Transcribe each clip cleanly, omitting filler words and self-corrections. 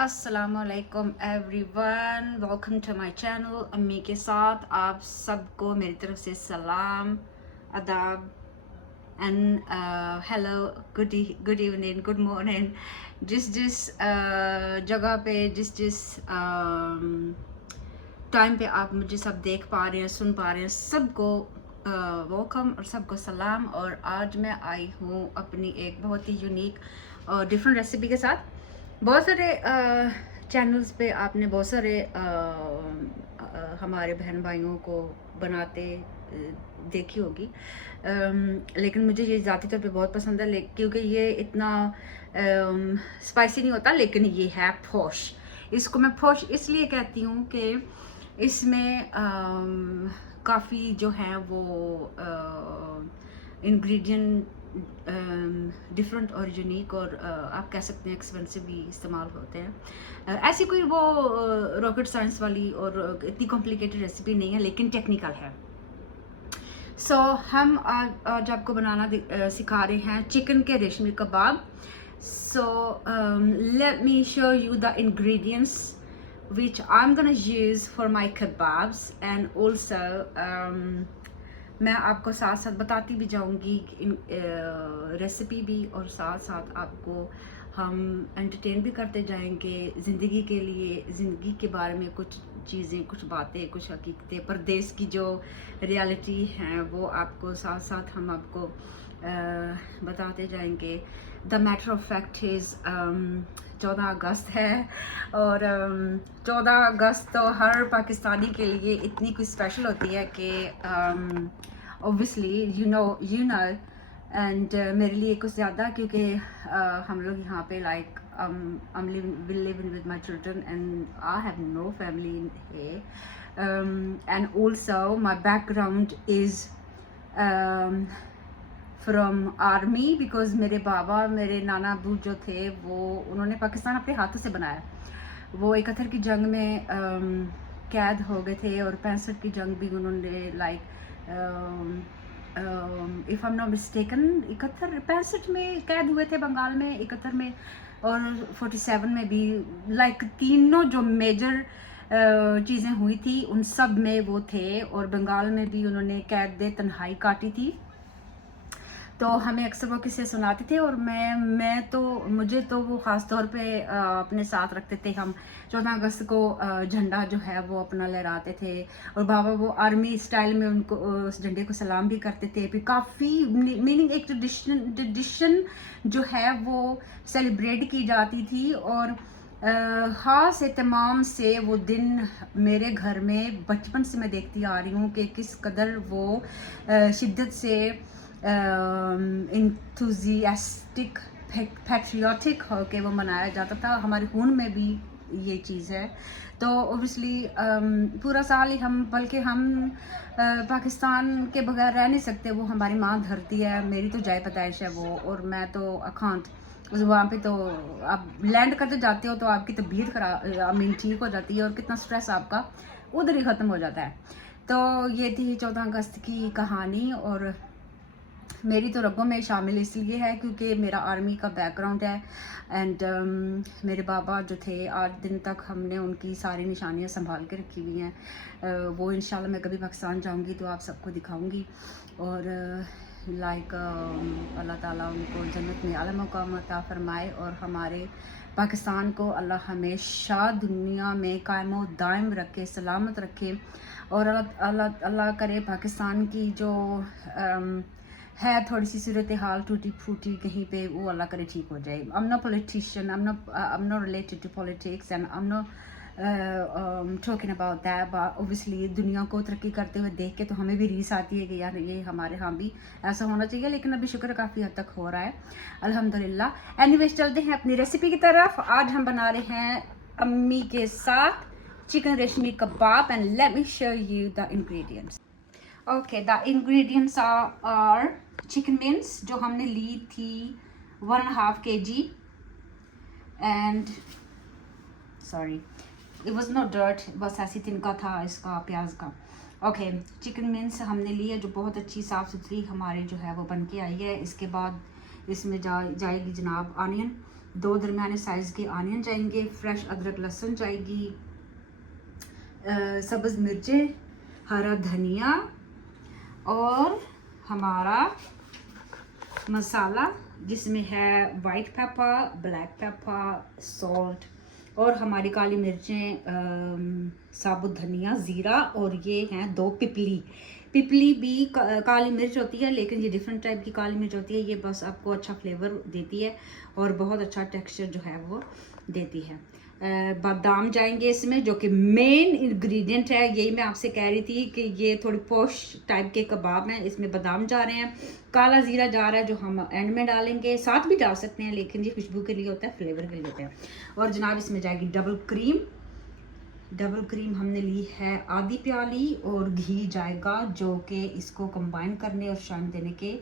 अस्सलामुअलैकुम everyone, welcome to my channel. अम्मी के साथ आप सबको मेरी तरफ से सलाम, आदाब and hello, good evening, good morning. जिस जगह पे जिस टाइम पे आप मुझे सब देख पा रहे हैं, सुन पा रहे हैं, सबको वेलकम और सबको सलाम। और आज मैं आई हूँ अपनी एक बहुत ही यूनिक और डिफरेंट रेसिपी के साथ। बहुत सारे चैनल्स पे आपने बहुत सारे हमारे बहन भाइयों को बनाते देखी होगी, लेकिन मुझे ये ज़ाती तौर पे बहुत पसंद है क्योंकि ये इतना स्पाइसी नहीं होता, लेकिन ये है फौश। इसको मैं फौश इसलिए कहती हूँ कि इसमें काफ़ी जो हैं वो इंग्रेडिएंट डिफरेंट और यूनिक और आप कह सकते हैं एक्सपेंसिव भी इस्तेमाल होते हैं। ऐसी कोई वो रॉकेट साइंस वाली और इतनी कॉम्प्लिकेटेड रेसिपी नहीं है, लेकिन टेक्निकल है। सो हम आज आपको बनाना सिखा रहे हैं चिकन के reshmi kebab. So let me show you the ingredients which I'm gonna use for my kebabs, and also मैं आपको साथ साथ बताती भी जाऊंगी रेसिपी भी, और साथ साथ आपको हम एंटरटेन भी करते जाएंगे ज़िंदगी के लिए, ज़िंदगी के बारे में कुछ चीज़ें, कुछ बातें, कुछ हकीकतें, परदेश की जो रियलिटी हैं वो आपको साथ साथ हम आपको बताते जाएंगे। The matter of fact is 14 अगस्त है, और 14 अगस्त तो हर पाकिस्तानी के लिए इतनी कुछ स्पेशल होती है कि ऑब्वियसली यू नो एंड मेरे लिए कुछ ज़्यादा, क्योंकि हम लोग यहाँ पे like I'm living with my children and I have no family in here, and also my background is from army, because मेरे बाबा, मेरे नाना अबू जो थे वो उन्होंने पाकिस्तान अपने हाथों से बनाया। वो 71 की जंग में कैद हो गए थे, और 65 की जंग भी उन्होंने like if I am not mistaken 65 में कैद हुए थे बंगाल में, 71 में और 47 में भी। लाइक तीनों जो मेजर चीज़ें हुई थी उन सब में वो थे, और बंगाल में भी उन्होंने कैद तन्हाई काटी थी। तो हमें अक्सर वो किस्से सुनाते थे, और मुझे तो वो ख़ास तौर पे अपने साथ रखते थे। हम 14 अगस्त को झंडा जो है वो अपना लहराते थे, और बाबा वो आर्मी स्टाइल में उनको उस झंडे को सलाम भी करते थे। फिर काफ़ी मीनिंग एक ट्रेडिशन जो है वो सेलिब्रेट की जाती थी, और ख़ास एहतमाम से वो दिन मेरे घर में बचपन से मैं देखती आ रही हूँ कि किस कदर वो शिद्दत से इंथुजियास्टिक पैट्रियाटिक होके वो मनाया जाता था। हमारे खून में भी ये चीज़ है। तो ओबियसली पूरा साल ही हम, बल्कि हम पाकिस्तान के बगैर रह नहीं सकते। वो हमारी माँ धरती है, मेरी तो जाए पैदाइश है वो, और मैं तो अखांत उस वहाँ पे तो आप लैंड करते जाते हो तो आपकी तबीयत खराब ठीक हो जाती है, और कितना स्ट्रेस आपका उधर ही ख़त्म हो जाता है। तो ये थी 14 अगस्त की कहानी, और मेरी तो रगों में शामिल इसलिए है क्योंकि मेरा आर्मी का बैकग्राउंड है। एंड मेरे बाबा जो थे, 8 दिन तक हमने उनकी सारी निशानियां संभाल के रखी हुई हैं। वो इंशाल्लाह मैं कभी पाकिस्तान जाऊंगी तो आप सबको दिखाऊंगी, और लाइक अल्लाह ताला उनको जन्नत में आला मकाम अता फरमाए, और हमारे पाकिस्तान को अल्लाह हमेशा दुनिया में कायम दायम रखे, सलामत रखे, और अल्लाह करे पाकिस्तान की जो है थोड़ी सी सूरत हाल टूटी फूटी कहीं पे, वो अल्लाह करे ठीक हो जाए। I'm not politician, I'm not related to politics, and I'm not talking about that, but obviously दुनिया को तरक्की करते हुए देख के तो हमें भी रीस आती है कि यार ये हमारे यहाँ भी ऐसा होना चाहिए, लेकिन अभी शुक्र काफ़ी हद तक हो रहा है अल्हम्दुलिल्लाह। एनीवेज चलते हैं अपनी रेसिपी की तरफ। आज हम बना रहे हैं अम्मी के साथ chicken reshmi kebab, and let me show you the ingredients. Okay, the ingredients are chicken mince जो हमने ली थी 1.5 kg, and sorry it was not dirt, बस ऐसी तिनका था इसका प्याज का। ओके, चिकन मिन्स हमने ली है जो बहुत अच्छी साफ़ सुथरी हमारे जो है वो बन के आई है। इसके बाद इसमें जाएगी जनाब आनियन, 2 दरमियाने साइज़ के आनियन जाएंगे, फ्रेश अदरक लहसुन जाएगी, सब्ज़ मिर्चें, हरा धनिया और हमारा मसाला जिसमें है white pepper, black paper, salt और हमारी काली मिर्चें, साबुत धनिया, ज़ीरा और ये हैं 2 पिपली। पिपली भी काली मिर्च होती है, लेकिन ये डिफरेंट टाइप की काली मिर्च होती है। ये बस आपको अच्छा फ्लेवर देती है और बहुत अच्छा टेक्सचर जो है वो देती है। बादाम जाएंगे इसमें, जो कि मेन इंग्रेडिएंट है। यही मैं आपसे कह रही थी कि ये थोड़ी पॉश टाइप के कबाब हैं, इसमें बादाम जा रहे हैं, काला ज़ीरा जा रहा है जो हम एंड में डालेंगे, साथ भी डाल सकते हैं लेकिन ये खुशबू के लिए होता है, फ्लेवर के लिए होता है। और जनाब इसमें जाएगी डबल क्रीम। डबल क्रीम हमने ली है आधी प्याली और घी जाएगा जो कि इसको कंबाइन करने और शाइन देने के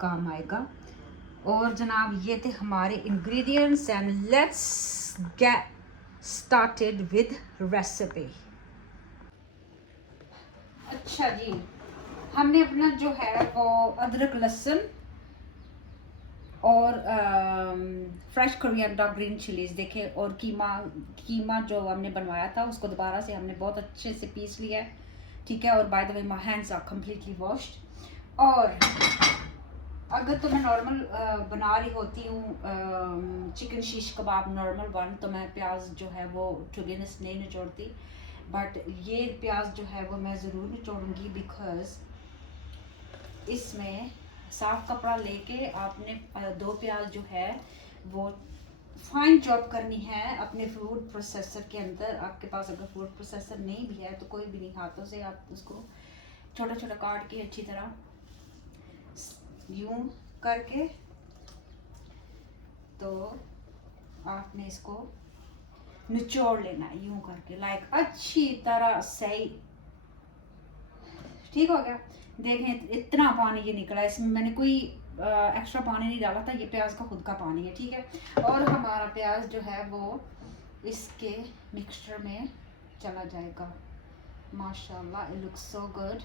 काम आएगा। और जनाब ये थे हमारे ingredients and let's get started with recipe. अच्छा जी, हमने अपना जो है वो अदरक लहसुन और फ्रेश कोरिएंडर, ग्रीन चिलीज देखे, और कीमा जो हमने बनवाया था उसको दोबारा से हमने बहुत अच्छे से पीस लिया है, ठीक है। और by the way my hands are completely washed. और अगर तो मैं नॉर्मल बना रही होती हूँ चिकन शीश कबाब नॉर्मल वन, तो मैं प्याज जो है वो टुगेनस नहीं निचोड़ती, बट ये प्याज जो है वो मैं ज़रूर निचोड़ूंगी बिकॉज इसमें साफ कपड़ा लेके आपने 2 प्याज जो है वो फाइन चॉप करनी है अपने फूड प्रोसेसर के अंदर। आपके पास अगर फूड प्रोसेसर नहीं भी है तो कोई भी नहीं, हाथों से आप उसको छोटा छोटा काट के अच्छी तरह यूं करके, तो आपने इसको निचोड़ लेना है यूं करके, लाइक अच्छी तरह सही। ठीक हो गया। देखें इतना पानी ये निकला, इसमें मैंने कोई एक्स्ट्रा पानी नहीं डाला था, ये प्याज का खुद का पानी है, ठीक है। और हमारा प्याज जो है वो इसके मिक्सचर में चला जाएगा। माशाल्लाह, इट लुक्स सो गुड।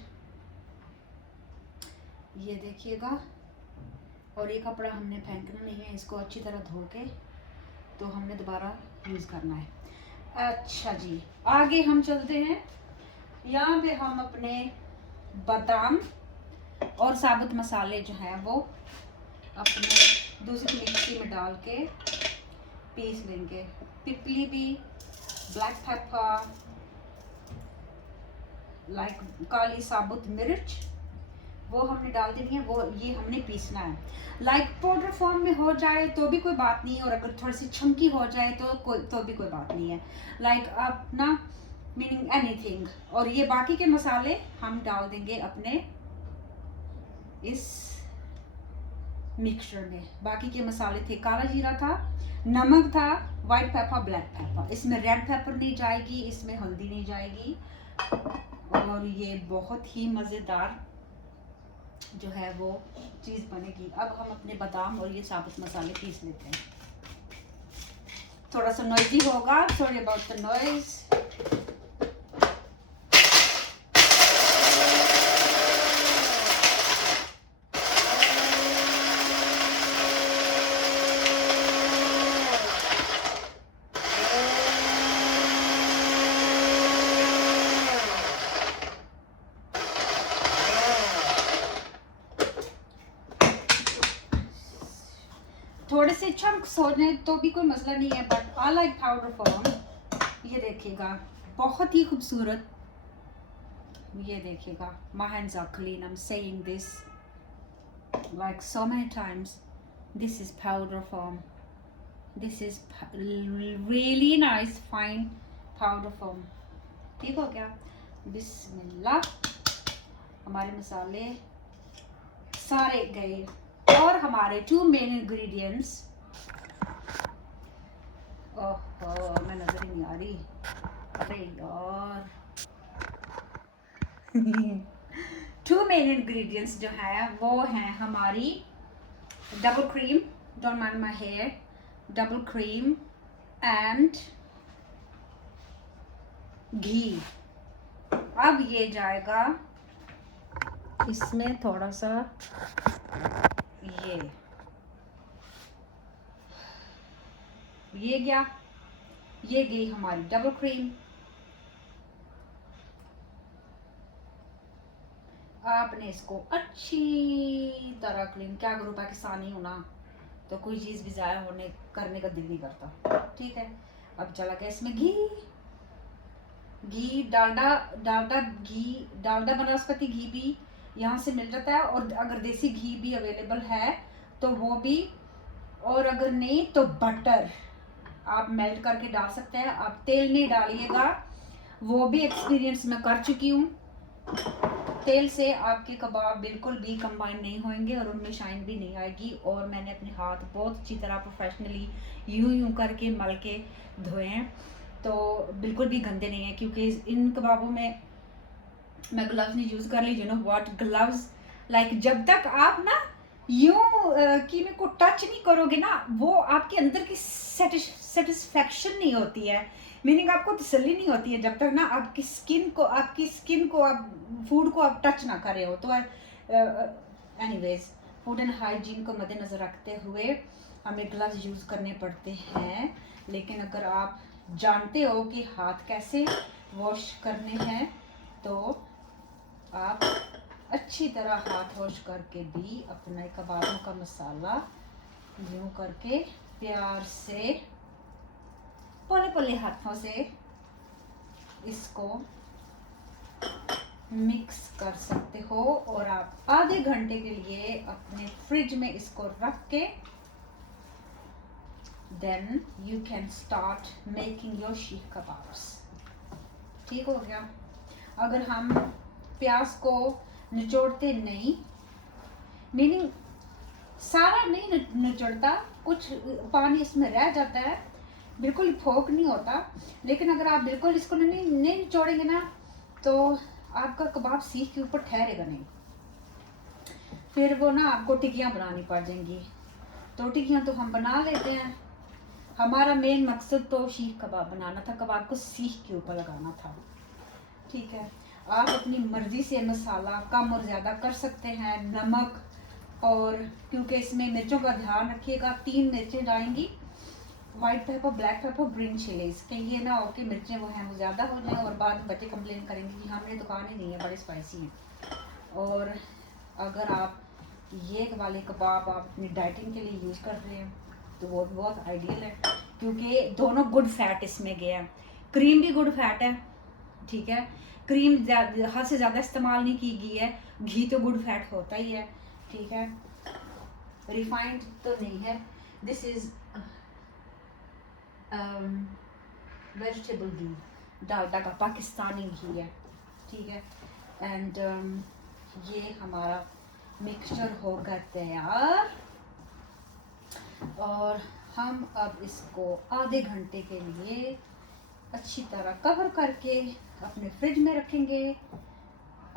ये देखिएगा। और ये कपड़ा हमने फेंकना नहीं है, इसको अच्छी तरह धो के तो हमने दोबारा यूज़ करना है। अच्छा जी, आगे हम चलते हैं। यहाँ पे हम अपने बादाम और साबुत मसाले जो हैं वो अपने दूसरी मिक्सी में डाल के पीस लेंगे। पिपली भी, ब्लैक पेपर, लाइक काली साबुत मिर्च, वो हमने डाल देनी है, वो ये हमने पीसना है। लाइक पाउडर फॉर्म में हो जाए तो भी कोई बात नहीं है, और अगर थोड़ी सी छमकी हो जाए तो भी कोई बात नहीं है। लाइक अपना मीनिंग एनीथिंग। और ये बाकी के मसाले हम डाल देंगे अपने इस मिक्सचर में। बाकी के मसाले थे, काला जीरा था, नमक था, वाइट पेपर, ब्लैक पेपर। इसमें रेड पेपर नहीं जाएगी, इसमें हल्दी नहीं जाएगी। और ये बहुत ही मज़ेदार जो है वो चीज़ बनेगी। अब हम अपने बादाम और ये साबुत मसाले पीस लेते हैं। थोड़ा सा नॉइजी होगा, सॉरी अबाउट द नॉइज। थोड़े से चंक्स हो जाए तो भी कोई मसला नहीं है, but I like powder form. ये देखिएगा बहुत ही खूबसूरत। ये देखिएगा, my hands are clean, I am saying this like so many times, this is powder form, this is really nice fine powder form. ठीक हो गया। बिस्मिल्लाह, हमारे मसाले सारे गए। और हमारे 2 मेन इंग्रेडिएंट्स, ओह मैं नजर ही नहीं आ रही, अरे यार 2 मेन इंग्रेडिएंट्स जो है वो हैं हमारी double cream, don't mind my hair, double cream and ghee. अब ये जाएगा इसमें थोड़ा सा ये ये गया, ये गई हमारी डबल क्रीम। आपने इसको अच्छी तरह क्लीन, क्या करूँ पाकिस्तानी हूँ ना, तो कोई चीज़ भी ज़ाया होने करने का दिल नहीं करता। ठीक है, अब चला गया इसमें घी। घी डालडा, डालडा घी, डालडा बनास्पति घी भी यहाँ से मिल जाता है, और अगर देसी घी भी अवेलेबल है तो वो भी, और अगर नहीं तो बटर आप मेल्ट करके डाल सकते हैं। आप तेल नहीं डालिएगा, वो भी एक्सपीरियंस मैं कर चुकी हूँ। तेल से आपके कबाब बिल्कुल भी कंबाइन नहीं होंगे और उनमें शाइन भी नहीं आएगी। और मैंने अपने हाथ बहुत अच्छी तरह प्रोफेशनली यूं यूं करके मल के धोए हैं, तो बिल्कुल भी गंदे नहीं है, क्योंकि इन कबाबों में मैं ग्लव्स नहीं यूज़ कर ली। You know what, gloves like जब तक आप ना यूं कीमे को टच नहीं करोगे ना, वो आपके अंदर की सेटिस्फेक्शन नहीं होती है। मीनिंग आपको तसल्ली नहीं होती है जब तक ना आपकी स्किन को आप फूड को आप टच ना करे हो। तो एनीवेज, फूड एंड हाइजीन को मद्देनज़र रखते हुए हमें ग्लव्स यूज़ करने पड़ते हैं। लेकिन अगर आप जानते हो कि हाथ कैसे वॉश करने हैं, तो आप अच्छी तरह हाथ वॉश करके भी अपने कबाबों का मसाला यूं करके प्यार से पोले पोले हाथों से इसको मिक्स कर सकते हो। और आप आधे घंटे के लिए अपने फ्रिज में इसको रख के then you can start making your seekh kebabs. ठीक हो गया। अगर हम प्याज को निचोड़ते नहीं, मीनिंग सारा नहीं निचोड़ता, कुछ पानी इसमें रह जाता है, बिल्कुल फोक नहीं होता, लेकिन अगर आप बिल्कुल इसको नहीं निचोड़ेंगे ना, तो आपका कबाब सीख के ऊपर ठहरेगा नहीं। फिर वो ना आपको टिक्कियाँ बनानी पड़ जाएंगी। तो टिक्कियाँ तो हम बना लेते हैं, हमारा मेन मकसद तो सीख कबाब बनाना था, कबाब को सीख के ऊपर लगाना था। ठीक है, आप अपनी मर्जी से मसाला कम और ज़्यादा कर सकते हैं। नमक, और क्योंकि इसमें मिर्चों का ध्यान रखिएगा, 3 मिर्चें डालेंगी, white pepper, black pepper, green chillies. कहीं ये ना हो कि मिर्चें वो हैं वो ज़्यादा हो जाए और बाद में बच्चे कंप्लेन करेंगे कि हमने दुकान ही नहीं है, बड़े स्पाइसी हैं। और अगर आप ये वाले कबाब आप अपनी डाइटिंग के लिए यूज़ कर रहे हैं तो वो भी बहुत आइडियल है, क्योंकि दोनों गुड फैट इसमें गया है। क्रीम भी गुड फैट है, ठीक है, क्रीम हद से ज़्यादा इस्तेमाल नहीं की गई है। घी तो गुड फैट होता ही है, ठीक है, रिफाइंड तो नहीं है। दिस इज़ वेजिटेबल घी, डालडा का पाकिस्तानी घी है, ठीक है। एंड ये हमारा मिक्सचर होगा तैयार, और हम अब इसको आधे घंटे के लिए अच्छी तरह कवर करके अपने फ्रिज में रखेंगे।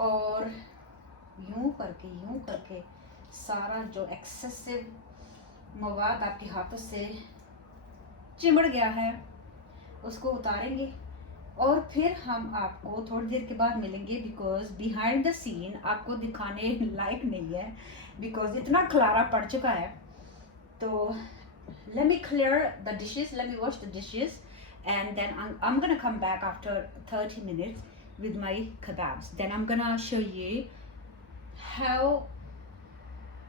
और यूं करके सारा जो एक्सेसिव मवाद आपके हाथों से चिमड़ गया है उसको उतारेंगे, और फिर हम आपको थोड़ी देर के बाद मिलेंगे, बिकॉज बिहाइंड द सीन आपको दिखाने लायक नहीं है, बिकॉज इतना खलारा पड़ चुका है। तो let me clear the dishes, let me wash the dishes, and then I'm gonna come back after 30 minutes with my kebabs. Then I'm gonna show you how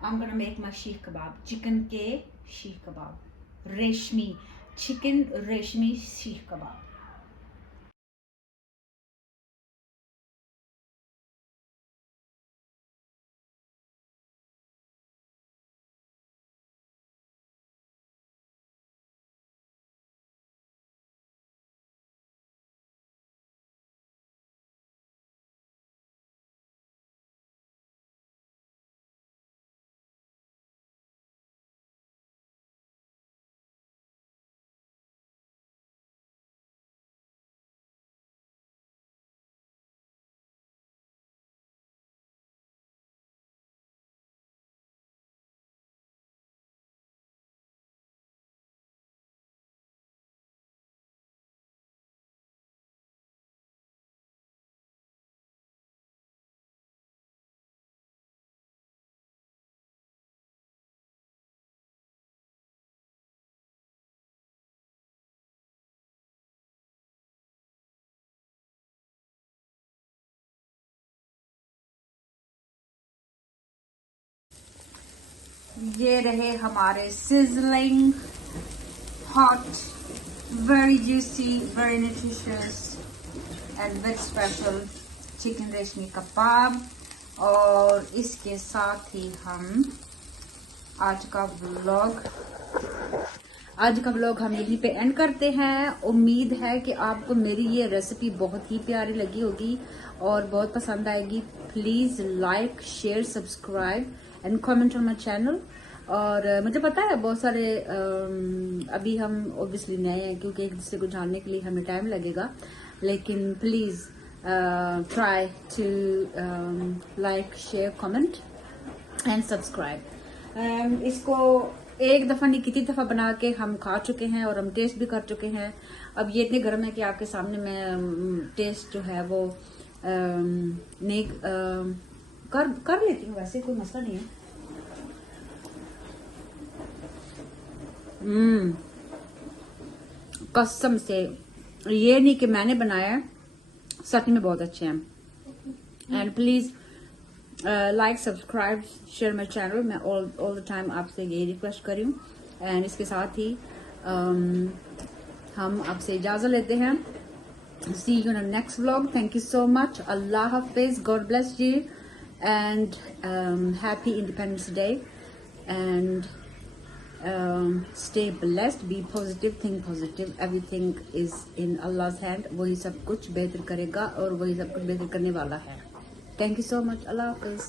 I'm gonna make my sheikh kebab, chicken ke sheikh kebab, reshmi chicken, reshmi sheikh kebab. ये रहे हमारे sizzling hot, very juicy, very nutritious and very special chicken reshmi कबाब। और इसके साथ ही हम आज का vlog हम यहीं पे एंड करते हैं। उम्मीद है कि आपको मेरी ये रेसिपी बहुत ही प्यारी लगी होगी और बहुत पसंद आएगी। Please like, share, subscribe and comment on my channel. और मुझे पता है बहुत सारे अभी हम ऑब्वियसली नए हैं, क्योंकि एक दूसरे को जानने के लिए हमें टाइम लगेगा, लेकिन please try to like, share, comment and subscribe। इसको एक दफ़ा नहीं कितनी दफ़ा बना के हम खा चुके हैं और हम टेस्ट भी कर चुके हैं। अब ये इतने गर्म है कि आपके सामने मैं टेस्ट जो है वो नहीं कर लेती हूँ, वैसे कोई मसला नहीं है। कसम से ये नहीं कि मैंने बनाया है, सच में बहुत अच्छे हैं। And please like, subscribe, share my channel. मैं ऑल द टाइम आपसे यही रिक्वेस्ट करी हूँ। एंड इसके साथ ही हम आपसे इजाज़त लेते हैं। See you in next vlog. Thank you so much. अल्लाह हाफिज, God bless you and happy independence day and stay blessed, be positive, think positive, everything is in Allah's hand। वही सब कुछ बेहतर करेगा और वही सब कुछ बेहतर करने वाला है। Thank you so much. अल्लाह हाफिज।